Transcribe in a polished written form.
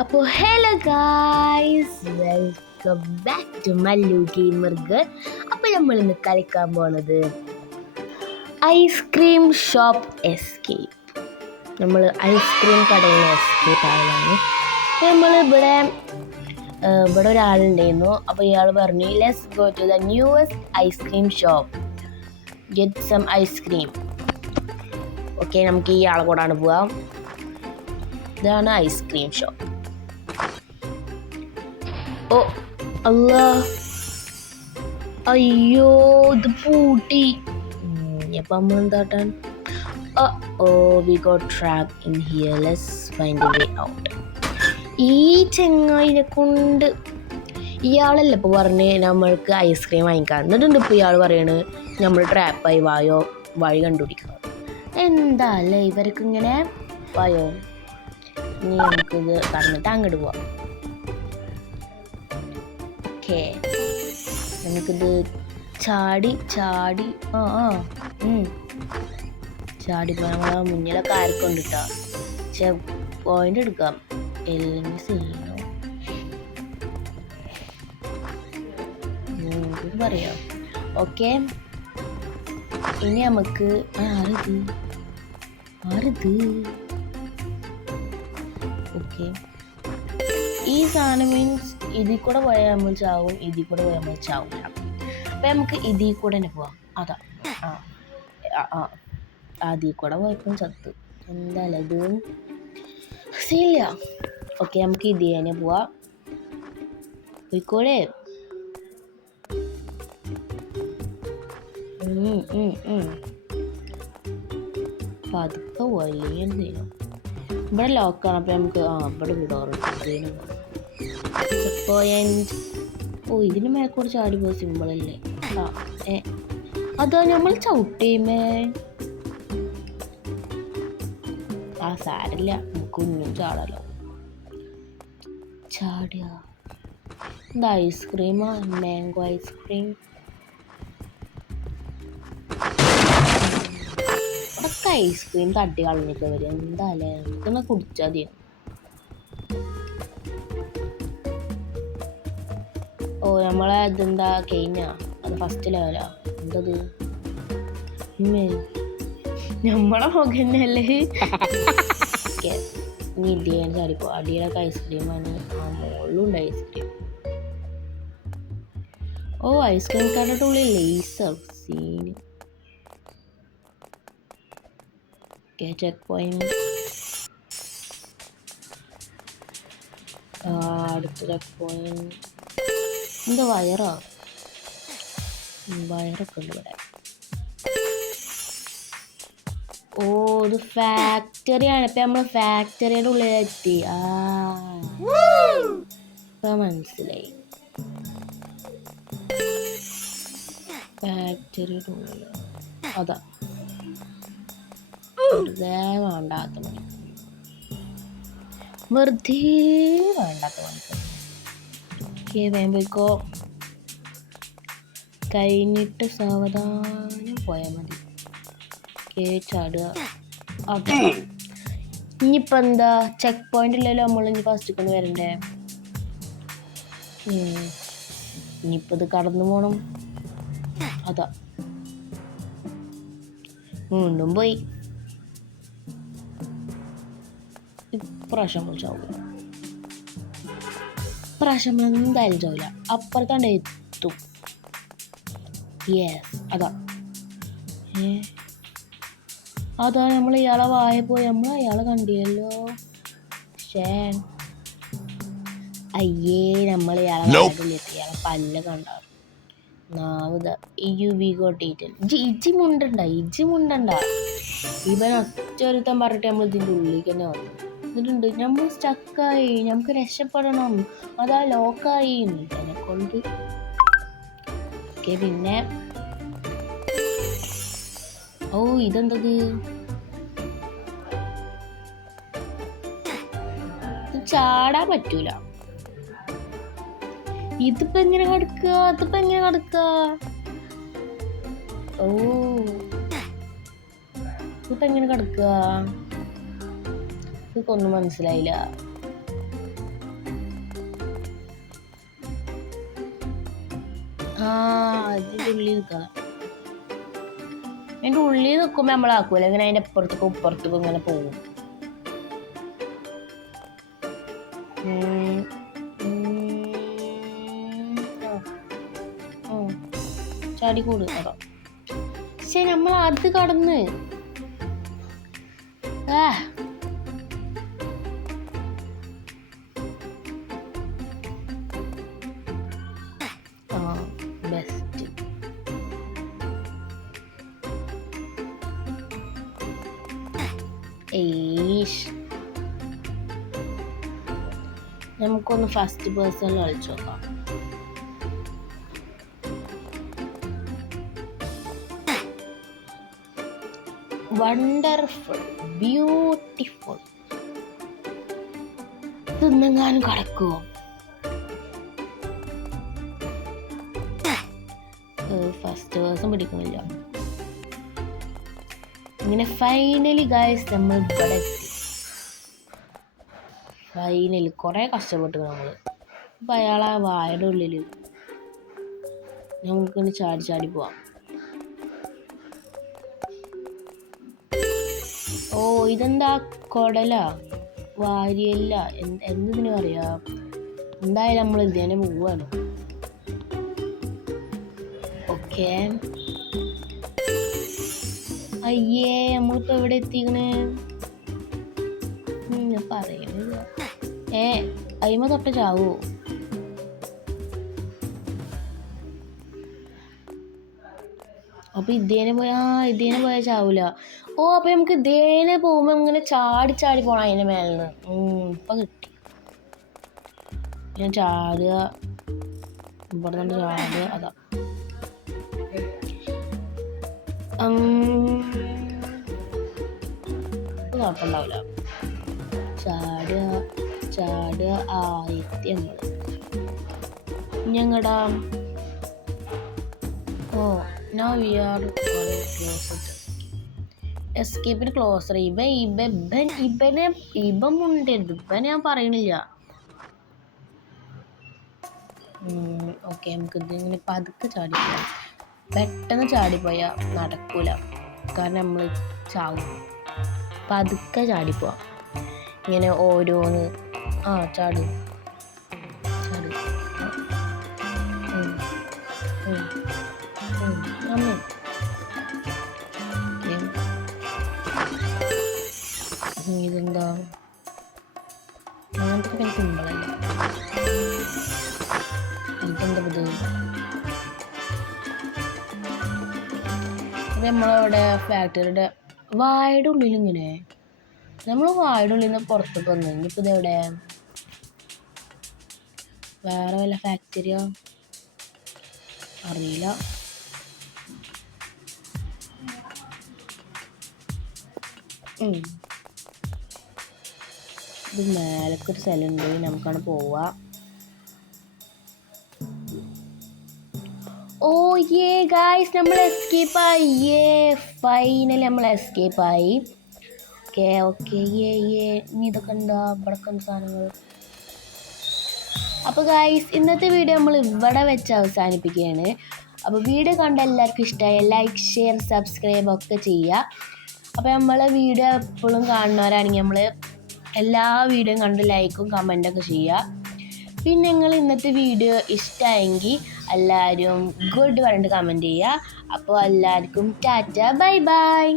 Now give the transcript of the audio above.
അപ്പോൾ hello guys, welcome back to Mallu gamer girl. അപ്പോൾ നമ്മൾ ഇന്ന് കളിക്കാൻ പോണത് ഐസ്ക്രീം ഷോപ്പ് എസ്കേപ്പ്. നമ്മൾ ഐസ്ക്രീം കടയിൽ എസ്കേപ്പ് ആയതാണ്. അപ്പോൾ നമ്മൾ ഇവിടെ ഒരാളുണ്ടായിരുന്നു. അപ്പോൾ ഇയാൾ പറഞ്ഞു let's go to the newest ice cream shop, get some ice cream. Okay, നമുക്ക് ഈ ആളെ കൂടാണ് പോവാം. ഇതാണ് ഐസ്ക്രീം ഷോപ്പ്. ഓ അല്ലാ, അയ്യോ ഇത് പൂട്ടി. അപ്പം നമ്മൾ എന്താട്ടാൻ? We got trap in here, let's find a way out. ഈ ചെങ്ങായിനെ കൊണ്ട് ഇയാളല്ല ഇപ്പോൾ പറഞ്ഞ് നമ്മൾക്ക് ഐസ്ക്രീം വാങ്ങിക്കാൻ. എന്നിട്ടുണ്ട് ഇപ്പോൾ ഇയാൾ പറയണ് നമ്മൾ ട്രാപ്പായി, വായോ വഴി കണ്ടുപിടിക്കുക. എന്താ അല്ലേ ഇവർക്ക് ഇങ്ങനെ? വായോ, ഇനി നമുക്കിത് കടന്നിട്ട് അങ്ങോട്ട് പോവാം. ഓക്കെ, നമുക്കിത് ചാടി നമ്മളെ മുന്നിലൊക്കെ ആർക്കൊണ്ട് കേട്ടോ. പക്ഷെ പോയിന്റ് എടുക്കാം, അല്ലെങ്കിൽ സീനോ പറയാം. ഓക്കെ, ഇനി നമുക്ക് ആരിത് ഓക്കെ, ഈ സാധനം മീൻസ് ഇതിൽ കൂടെ പോയാൽ നമ്മൾ ചാവും, ഇതിൽ കൂടെ പോയാൽ നമ്മൾ ചാവില്ല. അപ്പം നമുക്ക് ഇതിൽ കൂടെ തന്നെ പോവാം. അതാ അതിൽ കൂടെ പോയപ്പോൾ ചത്തു. എന്തായാലും ഇത് ശരിയില്ല. ഓക്കെ, നമുക്ക് ഇതിൽ തന്നെ പോവാം. പോയിക്കോളെ. പതുക്കെ പോയില്ലേ എന്തെങ്കിലും. ഇവിടെ ലോക്കാണ്. അപ്പം നമുക്ക് ഇവിടെ വിടാറുണ്ട്. ഇതിന് മേൽക്കൂടെ ചാടി പോയി സിമ്പിളല്ലേ. അതാ നമ്മൾ ചവിട്ടിയുമേ. സാരില്ല, നമുക്ക് ഒന്നും ചാടാലോ. ചാടിയ എന്താ ഐസ്ക്രീമാ? Mango ice cream. അതൊക്കെ ഐസ്ക്രീം തട്ടി കളഞ്ഞിട്ട് വരും. എന്താല്ലേ, നമുക്കൊന്ന് കുടിച്ചാൽ മതി. നമ്മളെ ഇതെന്താ കഴിഞ്ഞ? അത് ഫസ്റ്റ് ലെവലാ. എന്തത് നമ്മളെ മുഖന്നല്ലേ. ഇനി ഇടിയാണ് ചാടിപ്പോ. അടിയിലൊക്കെ ഐസ്ക്രീമാണ്. മുകളിലുണ്ട് ഐസ്ക്രീം. ഐസ്ക്രീം കടയുടെ ഉള്ളിൽ ലേസർ സീന്. Check point. അടുത്ത ചെക്ക് പോയിന്റ്. എന്താ വയറൊക്കെ ഉണ്ട് ഇവിടെ. ഇത് ഫാക്ടറിയാണ്. ഇപ്പം നമ്മൾ ഫാക്ടറിയുടെ ഉള്ളിലെത്തി. ഇപ്പം മനസ്സിലായി. ഫാക്ടറിയുടെ ഉള്ളിൽ അതാ വേണ്ടാത്ത മണി, വെറുതെ വേണ്ടാത്ത മണി. വേമ്പോയിക്കോ, കഴിഞ്ഞിട്ട് സാവധാനം പോയാൽ മതി. ചാടുക. അതെ, ഇനിയിപ്പോൾ എന്താ ചെക്ക് പോയിന്റ് ഇല്ലല്ലോ, നമ്മൾ ഇനി ഫസ്റ്റ് കൊണ്ട് വരണ്ടേ. ഇനിയിപ്പോൾ ഇത് കടന്നു പോകണം. അതാ വീണ്ടും പോയി. ഇപ്രാവശ്യം നമ്മൾ ചാവില്ല. ഇപ്രാവശ്യം നമ്മൾ എന്തായാലും ചാവില്ല. അപ്പുറത്താണ്ട് എത്തും. യെസ്, അതാ നമ്മൾ ഇയാളെ വായ പോയി. നമ്മൾ അയാളെ കണ്ടില്ലല്ലോ. അയ്യേ, നമ്മൾ ഇയാളെ ഇയാളെ പല്ല കണ്ട നാവുത. ഇജി മുണ്ടണ്ട. ഇവൻ ഒറ്റൊരുത്തൻ പറഞ്ഞിട്ട് നമ്മൾ ഇതിൻ്റെ ഉള്ളിലേക്ക് തന്നെ വന്നു. എന്നിട്ടുണ്ട് നമ്മൾ സ്റ്റക്കായി. നമുക്ക് രക്ഷപ്പെടണം. അതാ ലോക്കായി എന്നെ കൊണ്ട്. ഓക്കെ, പിന്നെ ഇതെന്തത്? ചാടാൻ പറ്റൂല. ഇതിപ്പോ എങ്ങനെ കിടക്കുക? ഇതിപ്പോ എങ്ങനെ കിടക്കുക? ഇതൊന്നും മനസ്സിലായില്ല. അതിൻ്റെ ഉള്ളിൽ നിൽക്കുക. അതിൻ്റെ ഉള്ളിൽ നിൽക്കുമ്പോൾ നമ്മളാക്കൂല, ഇങ്ങനെ അതിൻ്റെ അപ്പുറത്തേക്കും ഇപ്പുറത്തേക്കും ഇങ്ങനെ പോകും. ചാടിക്കൂട് കേട്ടോ. പക്ഷെ നമ്മൾ അത് കടന്ന് ബെസ്റ്റ്. നമുക്കൊന്ന് ഫസ്റ്റ് പേഴ്സണിൽ കളിച്ചു നോക്കാം. Wonderful, beautiful. തിന്നെങ്ങാനും കടക്കുമോ? ഫസ്റ്റ് പേഴ്സൺ പിടിക്കുന്നില്ല. ഇങ്ങനെ ഫൈനലി ഗൈസ് നമ്മൾ ഇവിടെ എത്തി. ഫൈനലി കുറേ കഷ്ടപ്പെട്ടു നമ്മൾ. അപ്പം അയാളെ വായുടെ ഉള്ളിൽ നമുക്കിങ്ങനെ ചാടി ചാടി പോവാം. ഓ ഇതെന്താ കൊടല വാരിയല്ല എന്തിനു പറയാ. എന്തായാലും നമ്മൾ ഇതിനെ പോവാണ്. ഓക്കെ അയ്യേ നമ്മളിപ്പോ എവിടെ എത്തിക്കണേ പറയുന്നില്ല. അയിമ തൊട്ട ചാവോ? അപ്പൊ ഇതേനെ പോയാ ചാവൂല. ഓ അപ്പൊ നമുക്ക് ഇതേനെ പോകുമ്പോ ഇങ്ങനെ ചാടി ചാടി പോണം അതിന്റെ മേലിന്ന്. ഇപ്പൊ കിട്ടി. ഞാൻ ചാടുക, ഇവിടെ നിന്ന് ചാടുക. അതാ കുഴപ്പമുണ്ടാവില്ല. ചാടുക ആയിരത്തി നമ്മള് ഞങ്ങടാ. Oh now we are closer. എസ്കേപ്പിന് ക്ലോസർ. ഇവൻ മുണ്ടരുത്. ഇവൻ ഞാൻ പറയണില്ല. ഓക്കെ നമുക്ക് ഇതിങ്ങനെ പതുക്കെ ചാടിപ്പോയാൽ, പെട്ടെന്ന് ചാടിപ്പോയാൽ നടക്കൂല. കാരണം നമ്മൾ ചാവും. പതുക്കെ ചാടിപ്പോവാം. ഇങ്ങനെ ഓരോന്ന് ചാട് ഇതെന്താ അങ്ങനത്തെ സിമ്പിളല്ല. ഇതെന്താ ഇത്? നമ്മളവിടെ ഫാക്ടറിയുടെ വായുടെ ഉള്ളിൽ ഇങ്ങനെ നമ്മൾ വായുടെ ഉള്ളിൽ നിന്ന് പുറത്തേക്ക് വന്നു. ഇനിയിപ്പോൾ ഇതെവിടെ? വേറെ വല്ല ഫാക്ടറിയോ അറിയില്ല. ഇത് മേലക്കൊരു സ്ഥലമുണ്ട്, നമുക്കാണ് പോവാ. ഓ യേ ഗായ്സ് നമ്മൾ എസ്കേപ്പായി. ഫൈനലി നമ്മൾ എസ്കേപ്പായി. ഓക്കെ ഇനി ഇതൊക്കെ എന്താ ഇവിടെ സാധനങ്ങൾ. അപ്പോൾ ഗായ്സ് ഇന്നത്തെ വീഡിയോ നമ്മൾ ഇവിടെ വെച്ച് അവസാനിപ്പിക്കുകയാണ്. അപ്പോൾ വീഡിയോ കണ്ട എല്ലാവർക്കും ഇഷ്ടമായ ലൈക്ക്, ഷെയർ, സബ്സ്ക്രൈബ് ഒക്കെ ചെയ്യുക. അപ്പോൾ നമ്മളെ വീഡിയോ എപ്പോഴും കാണുന്നവരാണെങ്കിൽ നമ്മൾ എല്ലാ വീഡിയോയും കണ്ട് ലൈക്കും കമൻറ്റൊക്കെ ചെയ്യുക. പിന്നെ നിങ്ങൾ ഇന്നത്തെ വീഡിയോ ഇഷ്ടമായെങ്കിൽ എല്ലാവരും ഗുഡ് പറഞ്ഞിട്ട് കമൻറ്റ് ചെയ്യുക. അപ്പോൾ എല്ലാവർക്കും ടാറ്റ, ബൈ ബൈ.